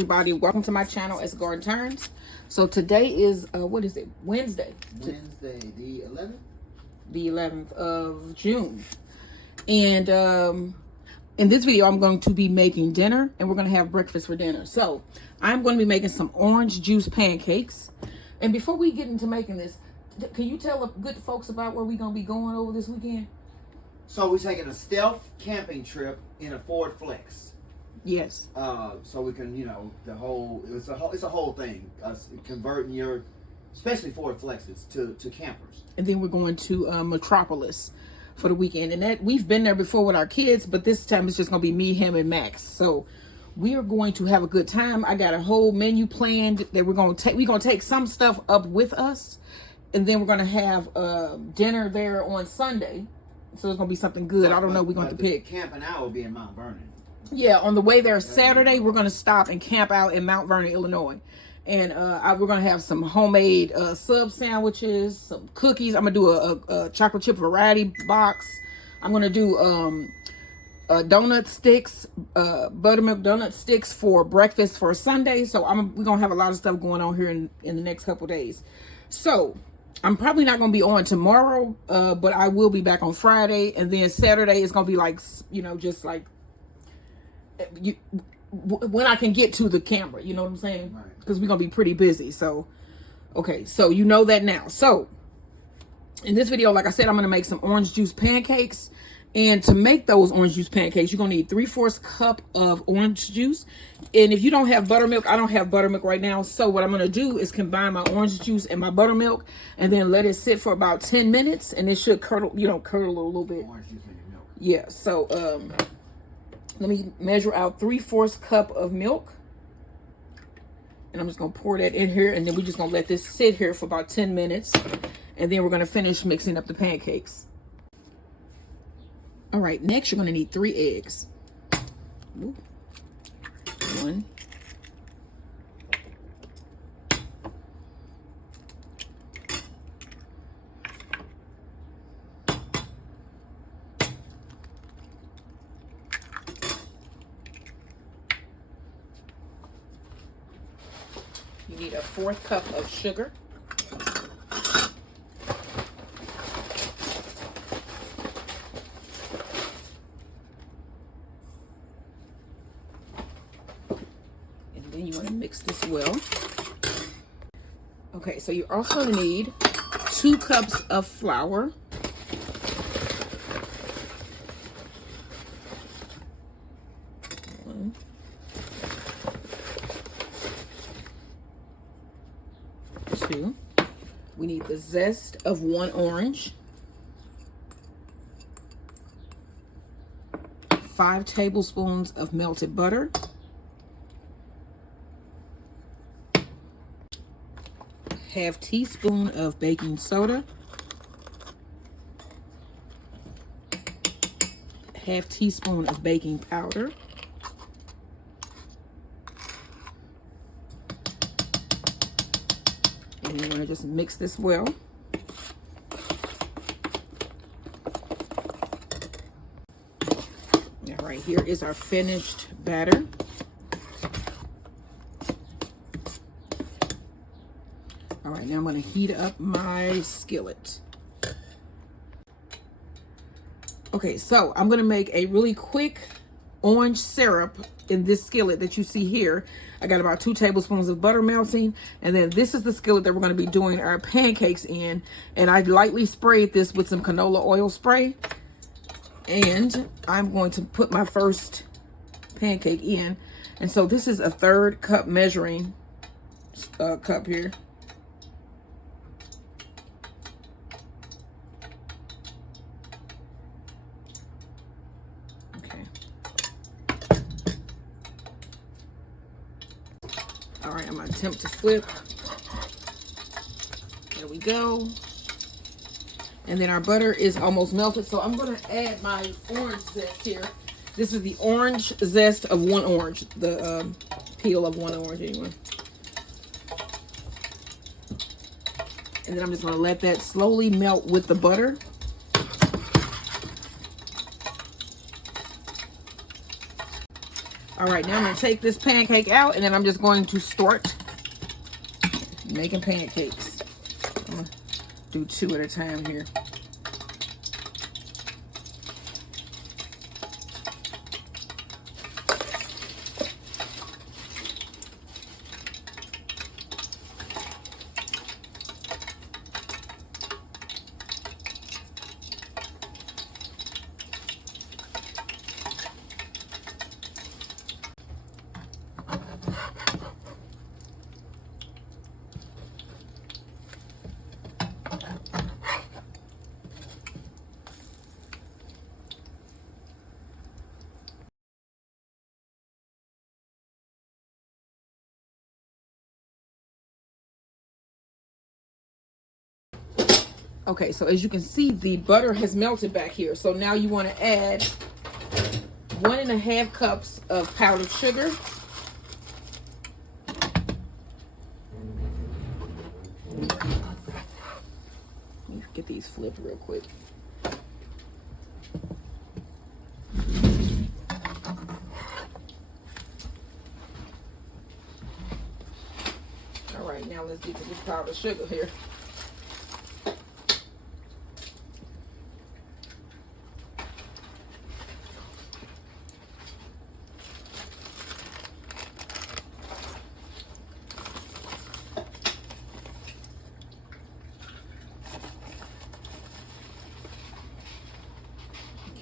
everybody, welcome to my channel. It's Garden Turns. So today is what is it, Wednesday the 11th, the 11th of June, and in this video I'm going to be making dinner, and we're going to have breakfast for dinner. So I'm going to be making some orange juice pancakes. And before we get into making this, can you tell the good folks about where we're going to be going over this weekend? So we're taking a stealth camping trip in a Ford Flex. Yes. So we can, it's a whole thing. Converting your, especially Ford Flexes to campers. And then we're going to Metropolis for the weekend. And that we've been there before with our kids, but this time it's just going to be me, him, and Max. So we are going to have a good time. I got a whole menu planned that we're going to take. We're going to take some stuff up with us, and then we're going to have dinner there on Sunday. So it's going to be something good. I don't know. We're going to pick. Camping out will be in Mount Vernon. Yeah, on the way there Saturday, we're going to stop and camp out in Mount Vernon, Illinois. And we're going to have some homemade sub sandwiches, some cookies. I'm going to do a chocolate chip variety box. I'm going to do donut sticks, buttermilk donut sticks for breakfast for Sunday. So we're going to have a lot of stuff going on here in the next couple days. So I'm probably not going to be on tomorrow, but I will be back on Friday. And then Saturday is going to be like, just like, when I can get to the camera, you know what I'm saying? Because we're gonna be pretty busy. So okay, so you know that now. So in this video, like I said, I'm gonna make some orange juice pancakes. And to make those orange juice pancakes, you're gonna need 3/4 cup of orange juice. And if you don't have buttermilk, I don't have buttermilk right now, so what I'm gonna do is combine my orange juice and my buttermilk and then let it sit for about 10 minutes, and it should curdle, curdle a little bit. Orange juice in your milk. Yeah, so let me measure out 3/4 cup of milk. And I'm just going to pour that in here. And then we're just going to let this sit here for about 10 minutes. And then we're going to finish mixing up the pancakes. All right, next you're going to need 3 eggs. Ooh. 1. 1/4 cup of sugar. And then you want to mix this well. Okay, so you also need 2 cups of flour. We need the zest of 1 orange, 5 tablespoons of melted butter, ½ teaspoon of baking soda, ½ teaspoon of baking powder, and you're going to just mix this well. Now right here is our finished batter. All right, now I'm going to heat up my skillet. Okay, so I'm going to make a really quick orange syrup in this skillet that you see here. I got about 2 tablespoons of butter melting, and then this is the skillet that we're going to be doing our pancakes in. And I lightly sprayed this with some canola oil spray, and I'm going to put my first pancake in. And so this is a 1/3 cup measuring cup here. All right, I'm going to attempt to flip. There we go. And then our butter is almost melted, so I'm going to add my orange zest here. This is the orange zest of 1 orange, the peel of 1 orange anyway. And then I'm just going to let that slowly melt with the butter. All right, now I'm gonna take this pancake out, and then I'm just going to start making pancakes. I'm gonna do 2 at a time here. Okay, so as you can see, the butter has melted back here. So now you want to add 1.5 cups of powdered sugar. Let me get these flipped real quick. All right, now let's get to this powdered sugar here.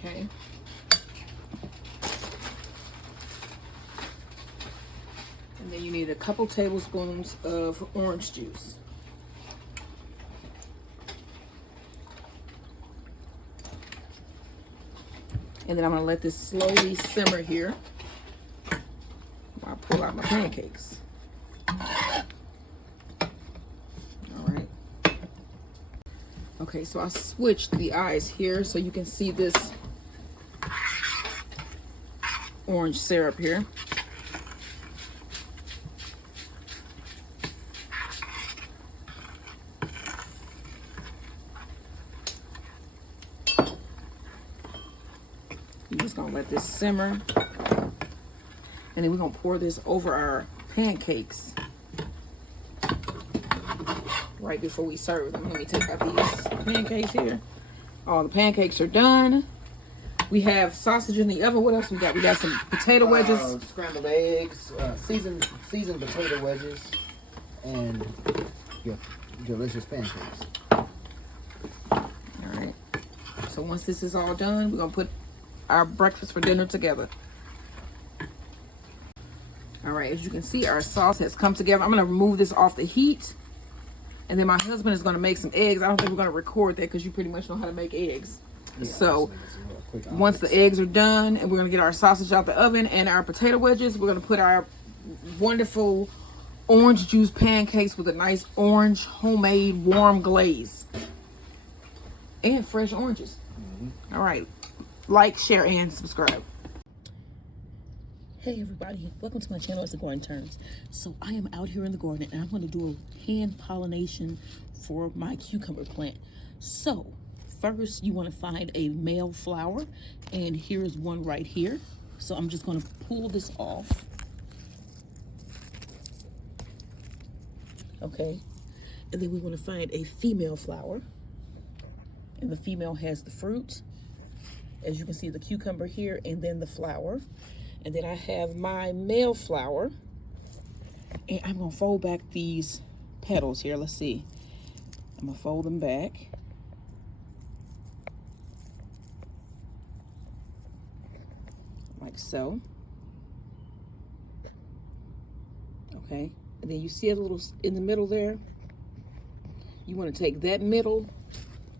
Okay. And then you need a couple tablespoons of orange juice. And then I'm going to let this slowly simmer here while I pull out my pancakes. All right. Okay, so I switched the eyes here so you can see this orange syrup here. I'm just gonna let this simmer, and then we're gonna pour this over our pancakes right before we serve them. Let me take out these pancakes here. All the pancakes are done. We have sausage in the oven. What else we got? We got some potato wedges, scrambled eggs, seasoned potato wedges, and delicious pancakes. All right. So once this is all done, we're gonna put our breakfast for dinner together. All right, as you can see, our sauce has come together. I'm gonna remove this off the heat, and then my husband is gonna make some eggs. I don't think we're gonna record that because you pretty much know how to make eggs. Yeah, so once the eggs are done, and we're gonna get our sausage out the oven and our potato wedges, we're gonna put our wonderful orange juice pancakes with a nice orange homemade warm glaze and fresh oranges. All right, like, share, and subscribe. Hey everybody, welcome to my channel. It's the Garden Turns. So I am out here in the garden, and I'm going to do a hand pollination for my cucumber plant. So first you want to find a male flower, and here is one right here. So I'm just going to pull this off. Okay, and then we want to find a female flower, and the female has the fruit. As you can see, the cucumber here, and then the flower. And then I have my male flower, and I'm gonna fold back these petals here. Let's see. I'm gonna fold them back. Like so. Okay, and then you see a little in the middle there. You wanna take that middle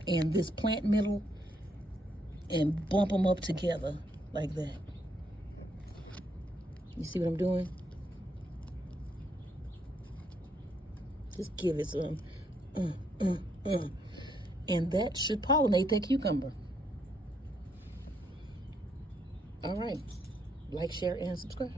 and this plant middle and bump them up together like that. You see what I'm doing? Just give it some, and that should pollinate that cucumber. All right, like, share, and subscribe.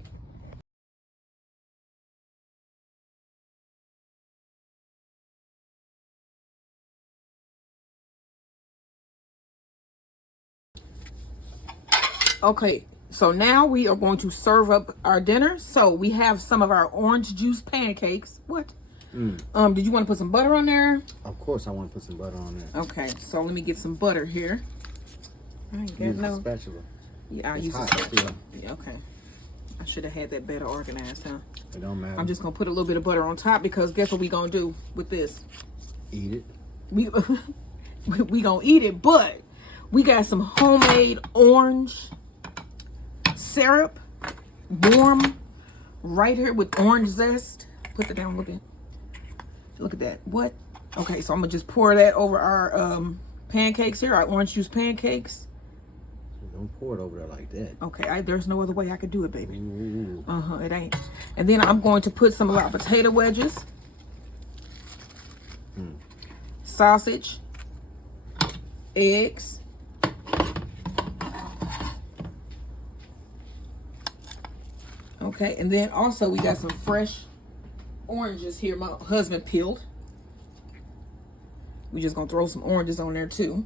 Okay, So now we are going to serve up our dinner. So we have some of our orange juice pancakes. What? Did you want to put some butter on there? Of course I want to put some butter on there. Okay, so let me get some butter here. I ain't got Use no a spatula. Yeah, I'll It's use a hot spatula. still. Yeah, okay. I should have had that better organized, huh? It don't matter. I'm just gonna put a little bit of butter on top because guess what we gonna do with this? Eat it. We we gonna eat it, but we got some homemade orange syrup, warm, right here with orange zest. Put that down. Look at that. What? Okay, so I'm gonna just pour that over our pancakes here, our orange juice pancakes. Don't pour it over there like that. Okay, there's no other way I could do it, baby. Ooh. It ain't. And then I'm going to put some of our potato wedges, sausage, eggs, okay, and then also we got some fresh oranges here my husband peeled. We just gonna throw some oranges on there too.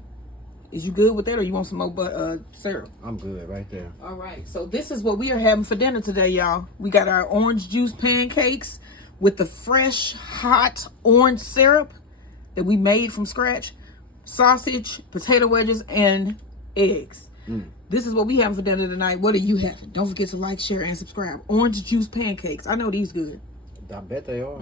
Is you good with that, or you want some more syrup? I'm good right there. All right, so this is what we are having for dinner today, y'all. We got our orange juice pancakes with the fresh, hot orange syrup that we made from scratch, sausage, potato wedges, and eggs. This is what we having for dinner tonight. What are you having? Don't forget to like, share, and subscribe. Orange juice pancakes. I know these good. I bet they are.